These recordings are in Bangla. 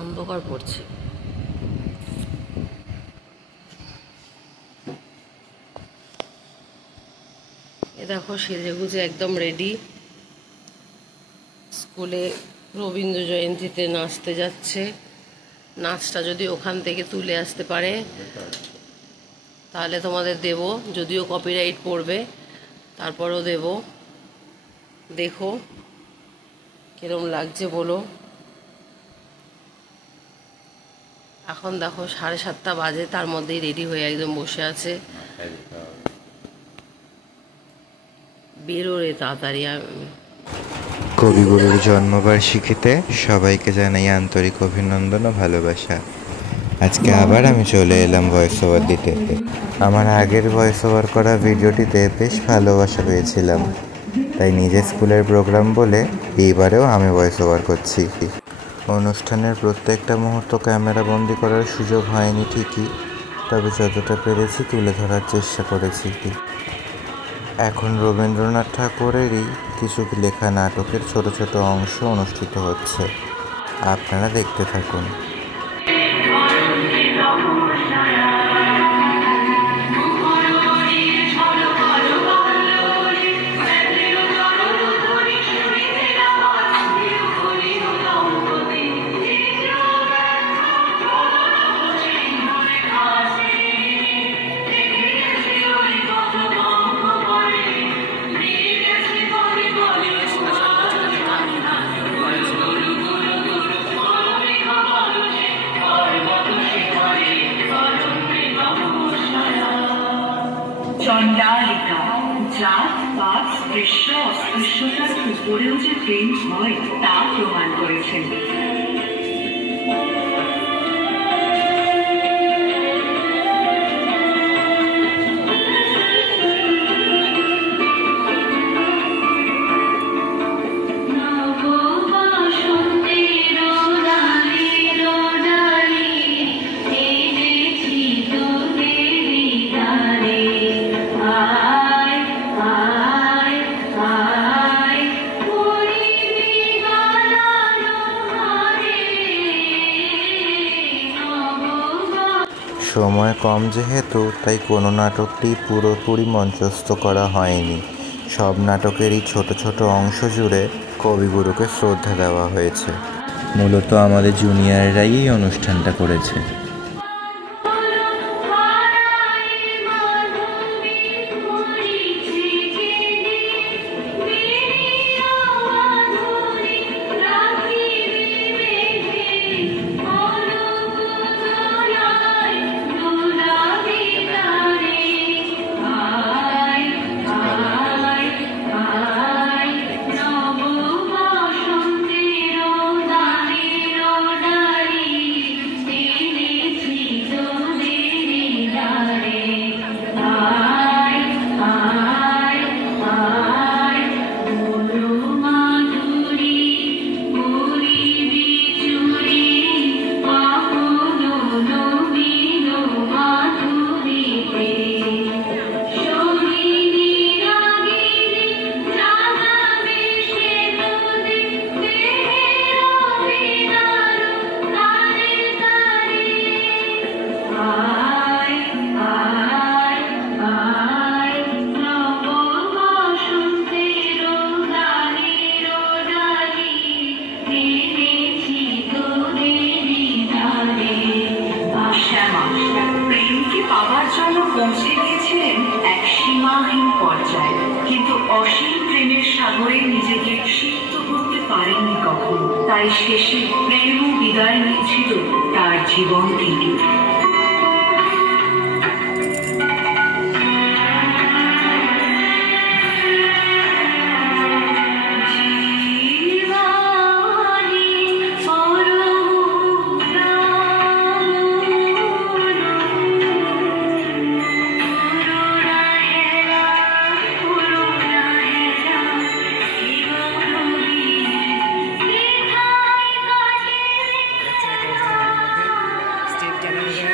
অন্ধকার পড়ছে এ দেখো সেজে গুজে একদম রেডি স্কুলে রবীন্দ্র জয়ন্তীতে নাচতে যাচ্ছে। নাচটা যদি ওখান থেকে তুলে আসতে পারে, তাহলে তোমাদের দেব। যদিও কপিরাইট পড়বে, তারপরও দেব। দেখো, কিরম লাগছে বলো। এখন দেখো সাড়ে সাতটা বাজে, তার মধ্যেই রেডি হয়ে একদম বসে আছে। বেরো রে তাড়াতাড়ি কবিগুরুর জন্মবার্ষিকীতে সবাইকে জানাই আন্তরিক অভিনন্দন ও ভালোবাসা। আজকে আবার আমি চলে এলাম ভয়েস ওভার দিতে। আমার আগের ভয়েস ওভার করা ভিডিওটিতে বেশ ভালোবাসা পেয়েছিলাম। তাই নিজের স্কুলের প্রোগ্রাম বলে এইবারেও আমি ভয়েস ওভার করছি। অনুষ্ঠানের প্রত্যেকটা মুহূর্ত ক্যামেরা বন্দি করার সুযোগ হয়নি ঠিকই, তবে যতটা পেরেছি তুলে ধরার চেষ্টা করেছি এখন রবীন্দ্রনাথ ঠাকুরেরই কিছু লেখা নাটকের ছোট ছোট অংশ অনুষ্ঠিত হচ্ছে। আপনারা দেখতে থাকুন। অস্পৃশ্যতার উপরেও যে প্রেম হয় তা প্রমাণ করেছেন সময় কম যেহেতু, তাই কোনো নাটকটি পুরোপুরি মঞ্চস্থ করা হয়নি। সব নাটকেরই ছোট ছোট অংশ জুড়ে কবিগুরুকে শ্রদ্ধা দেওয়া হয়েছে। মূলত আমাদের জুনিয়ররাই এই অনুষ্ঠানটা করেছে। সীমাহীন পর্যায়ে। কিন্তু অসীম প্রেমের সাগরে নিজেকে সিক্ত করতে পারেননি কখনো। তাই শেষে প্রেম বিদায় নিয়েছিল তার জীবন থেকে। Yeah.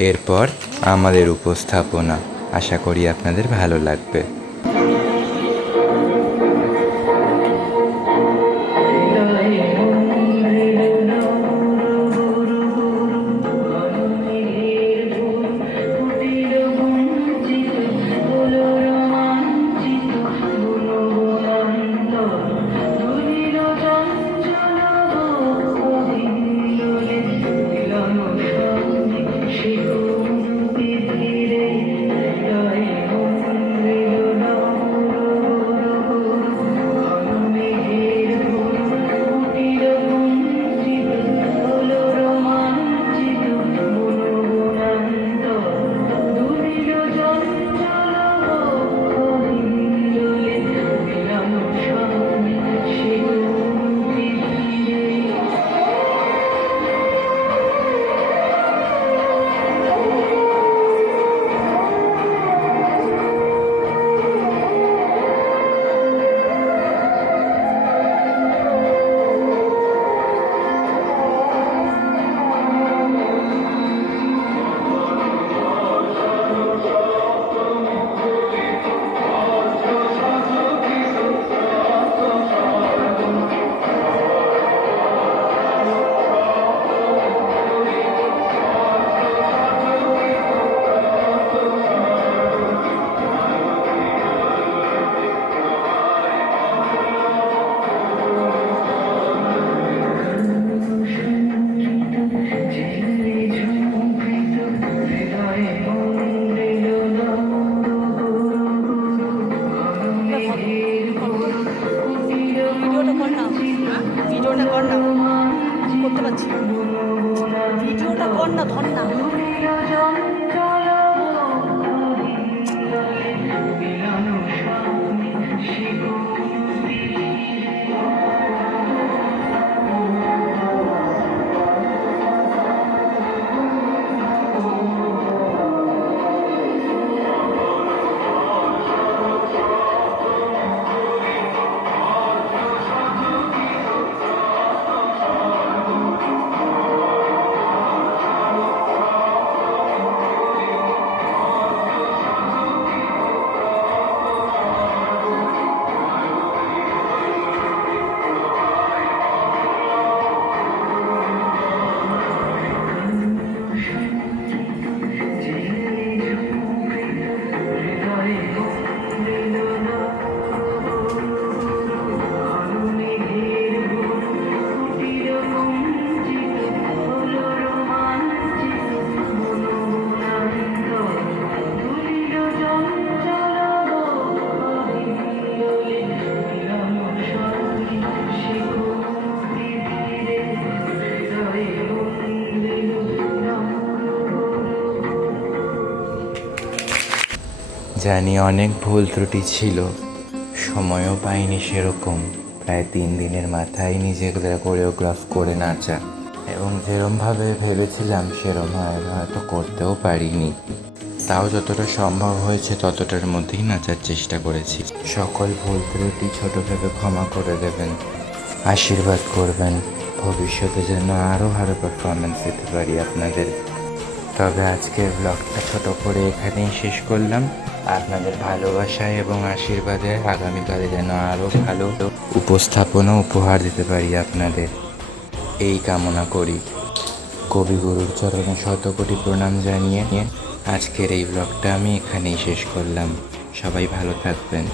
এরপর আমাদের উপস্থাপনা। আশা করি আপনাদের ভালো লাগবে। ভিডিওটা কর না করতে পারছি। ভিডিওটা কর না ধর না জানি অনেক ভুল ত্রুটি ছিল। সময়ও পাইনি সেরকম। প্রায় তিন দিনের মাথায় নিজেগুলো কোরিওগ্রাফ করে নাচা। এবং যেরমভাবে ভেবেছিলাম, সেরম হয়- হয়তো করতেও পারিনি। তাও যতটা সম্ভব হয়েছে, ততটার মধ্যেই নাচার চেষ্টা করেছি। সকল ভুল ত্রুটি ছোট ভেবে ক্ষমা করে দেবেন। আশীর্বাদ করবেন। ভবিষ্যতে যেন আরও ভালো পারফরমেন্স দিতে পারি আপনাদের। তবে আজকের ব্লগটা ছোট করে এখানেই শেষ করলাম। আপনাদের ভালোবাসায় এবং আশীর্বাদে আগামীকালে যেন আরও ভালো উপস্থাপনা উপহার দিতে পারি আপনাদের। এই কামনা করি। কবিগুরুর চরণে শত কোটি প্রণাম জানিয়ে নিয়ে আজকের এই ব্লগটা আমি এখানেই শেষ করলাম। সবাই ভালো থাকবেন।